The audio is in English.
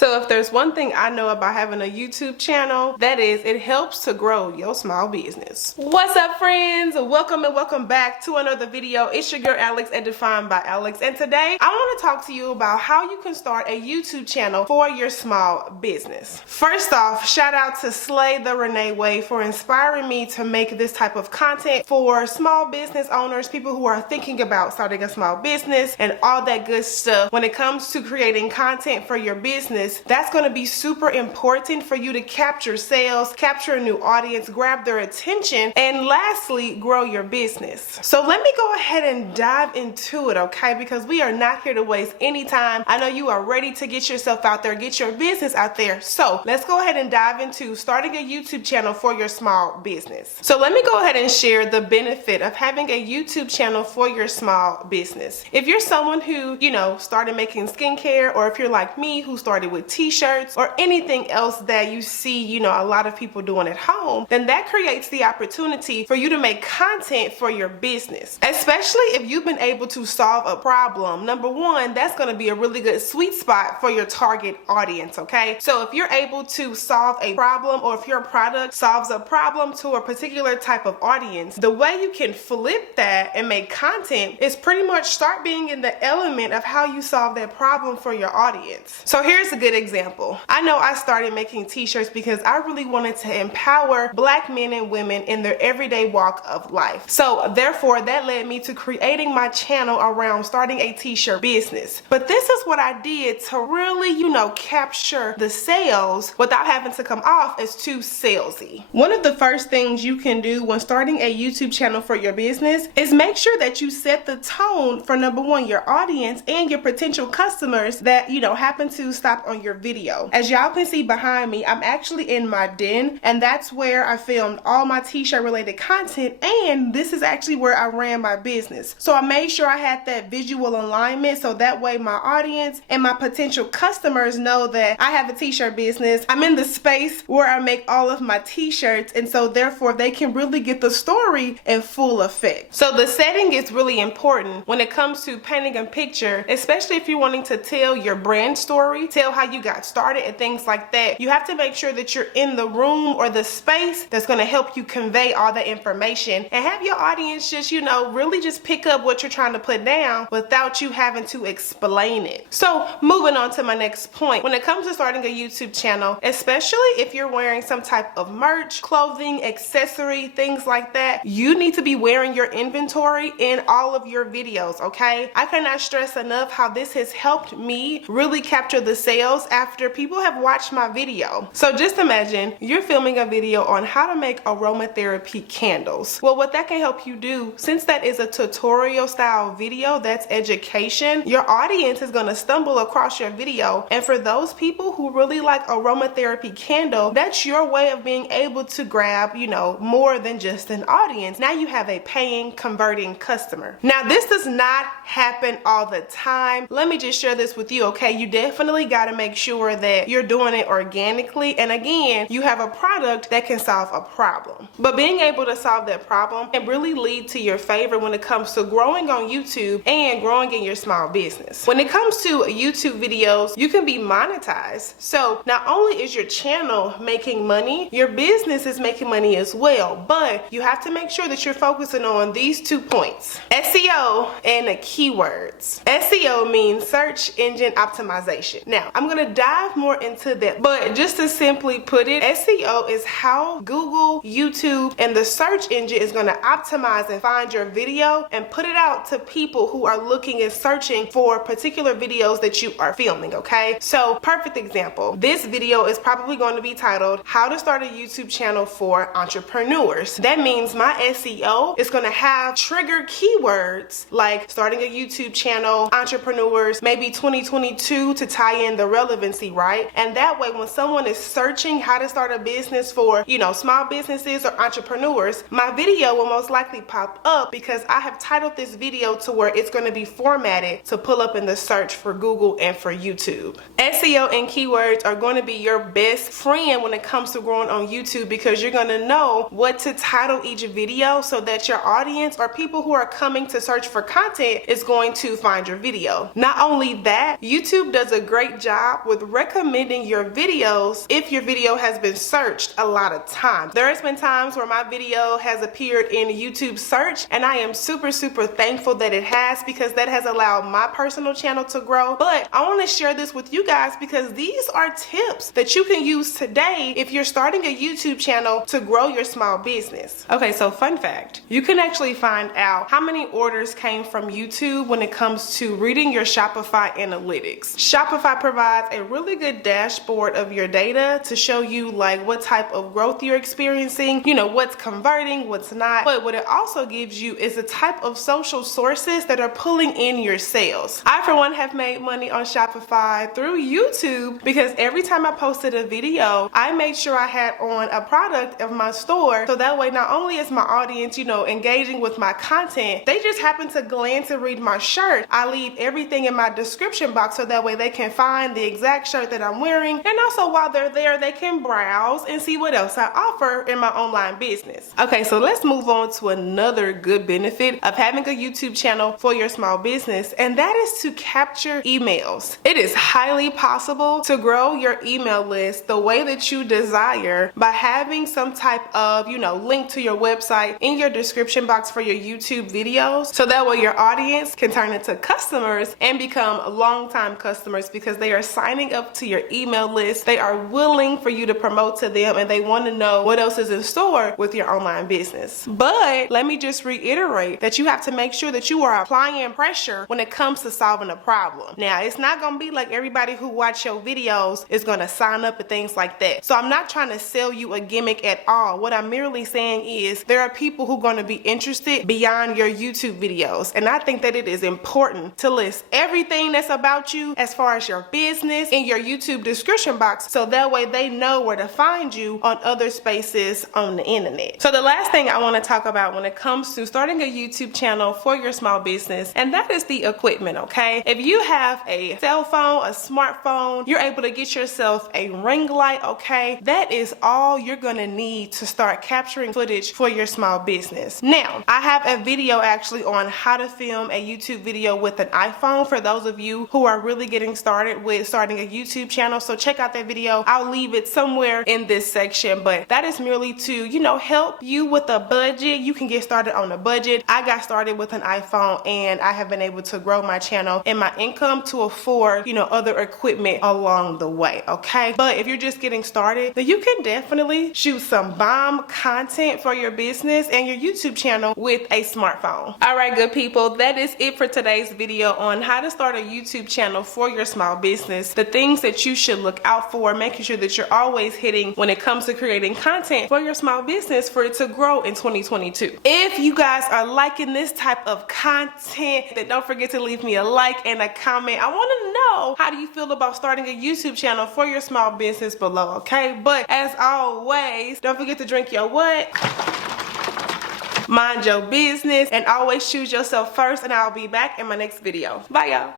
So if there's one thing I know about having a YouTube channel, that is it helps to grow your small business. What's up, friends? Welcome and welcome back to another video. It's your girl Alex and Defined by Alex, and today I want to talk to you about how you can start a YouTube channel for your small business. First off, shout out to Slay the Renee Way for inspiring me to make this type of content for small business owners, people who are thinking about starting a small business and all that good stuff. When it comes to creating content for your business, that's going to be super important for you to capture sales, capture a new audience, grab their attention, and lastly, grow your business. So let me go ahead and dive into it, okay? Because we are not here to waste any time. I know you are ready to get yourself out there, get your business out there. So let's go ahead and dive into starting a YouTube channel for your small business. So let me go ahead and share the benefit of having a YouTube channel for your small business. If you're someone who, started making skincare, or if you're like me who started with t-shirts or anything else that you see, a lot of people doing at home, then that creates the opportunity for you to make content for your business. Especially if you've been able to solve a problem. Number one, that's going to be a really good sweet spot for your target audience, okay? So if you're able to solve a problem, or if your product solves a problem to a particular type of audience, the way you can flip that and make content is pretty much start being in the element of how you solve that problem for your audience. So here's a good example. I know I started making t-shirts because I really wanted to empower Black men and women in their everyday walk of life. So therefore, that led me to creating my channel around starting a t-shirt business. But this is what I did to really, capture the sales without having to come off as too salesy. One of the first things you can do when starting a YouTube channel for your business is make sure that you set the tone for, number one, your audience and your potential customers that, happen to stop on your video. As y'all can see behind me, I'm actually in my den, and that's where I filmed all my t-shirt related content, and this is actually where I ran my business. So I made sure I had that visual alignment so that way my audience and my potential customers know that I have a t-shirt business. I'm in the space where I make all of my t-shirts, and so therefore they can really get the story in full effect. So the setting is really important when it comes to painting a picture, especially if you're wanting to tell your brand story, tell how you got started and things like that. You have to make sure that you're in the room or the space that's going to help you convey all the information and have your audience just, really just pick up what you're trying to put down without you having to explain it. So moving on to my next point, when it comes to starting a YouTube channel, especially if you're wearing some type of merch, clothing, accessory, things like that, you need to be wearing your inventory in all of your videos, okay? I cannot stress enough how this has helped me really capture the sales after people have watched my video. So just imagine you're filming a video on how to make aromatherapy candles. Well, what that can help you do, since that is a tutorial style video, that's education, your audience is going to stumble across your video. And for those people who really like aromatherapy candle, that's your way of being able to grab, more than just an audience. Now you have a paying, converting customer. Now this does not happen all the time. Let me just share this with you, okay? You definitely got to make sure that you're doing it organically, and again, you have a product that can solve a problem. But being able to solve that problem can really lead to your favor when it comes to growing on YouTube and growing in your small business. When it comes to YouTube videos, you can be monetized. So not only is your channel making money, your business is making money as well, but you have to make sure that you're focusing on these 2 points: SEO and the keywords. SEO means search engine optimization. Now, I'm going to dive more into that, but just to simply put it, SEO is how Google, YouTube, and the search engine is going to optimize and find your video and put it out to people who are looking and searching for particular videos that you are filming, okay? So, perfect example. This video is probably going to be titled, How to Start a YouTube Channel for Entrepreneurs. That means my SEO is going to have trigger keywords like starting a YouTube channel, entrepreneurs, maybe 2022 to tie in the relevancy, right? And that way, when someone is searching how to start a business for, small businesses or entrepreneurs, my video will most likely pop up because I have titled this video to where it's going to be formatted to pull up in the search for Google and for YouTube. SEO and keywords are going to be your best friend when it comes to growing on YouTube because you're going to know what to title each video so that your audience or people who are coming to search for content is going to find your video. Not only that, YouTube does a great job top with recommending your videos if your video has been searched a lot of times. There has been times where my video has appeared in YouTube search, and I am super thankful that it has, because that has allowed my personal channel to grow. But I want to share this with you guys because these are tips that you can use today if you're starting a YouTube channel to grow your small business. Okay, so fun fact, you can actually find out how many orders came from YouTube when it comes to reading your Shopify Analytics. Shopify provides a really good dashboard of your data to show you like what type of growth you're experiencing, you know, what's converting, what's not. But what it also gives you is the type of social sources that are pulling in your sales. I, for one, have made money on Shopify through YouTube because every time I posted a video, I made sure I had on a product of my store, so that way not only is my audience, you know, engaging with my content, they just happen to glance and read my shirt. I leave everything in my description box so that way they can find the exact shirt that I'm wearing, and also while they're there they can browse and see what else I offer in my online business. Okay, so let's move on to another good benefit of having a YouTube channel for your small business, and that is to capture emails. It is highly possible to grow your email list the way that you desire by having some type of, you know, link to your website in your description box for your YouTube videos, so that way your audience can turn into customers and become long-time customers because they are signing up to your email list. They are willing for you to promote to them, and they want to know what else is in store with your online business. But let me just reiterate that you have to make sure that you are applying pressure when it comes to solving a problem. Now, it's not going to be like everybody who watch your videos is going to sign up and things like that. So I'm not trying to sell you a gimmick at all. What I'm merely saying is there are people who are going to be interested beyond your YouTube videos, and I think that it is important to list everything that's about you as far as your business in your YouTube description box, so that way they know where to find you on other spaces on the internet. So the last thing I want to talk about when it comes to starting a YouTube channel for your small business, and that is the equipment. Okay, if you have a cell phone, a smartphone, you're able to get yourself a ring light. Okay, that is all you're gonna need to start capturing footage for your small business. Now, I have a video actually on how to film a YouTube video with an iPhone for those of you who are really getting started with starting a YouTube channel. So check out that video. I'll leave it somewhere in this section, but that is merely to, you know, help you with a budget. You can get started on a budget. I got started with an iPhone, and I have been able to grow my channel and my income to afford, you know, other equipment along the way. Okay, but if you're just getting started, then you can definitely shoot some bomb content for your business and your YouTube channel with a smartphone. All right, good people, that is it for today's video on how to start a YouTube channel for your small business. The things that you should look out for, making sure that you're always hitting when it comes to creating content for your small business for it to grow in 2022. If you guys are liking this type of content, then don't forget to leave me a like and a comment. I want to know, how do you feel about starting a YouTube channel for your small business below? Okay, but as always, don't forget to drink your what? Mind your business, and always choose yourself first, and I'll be back in my next video. Bye, y'all.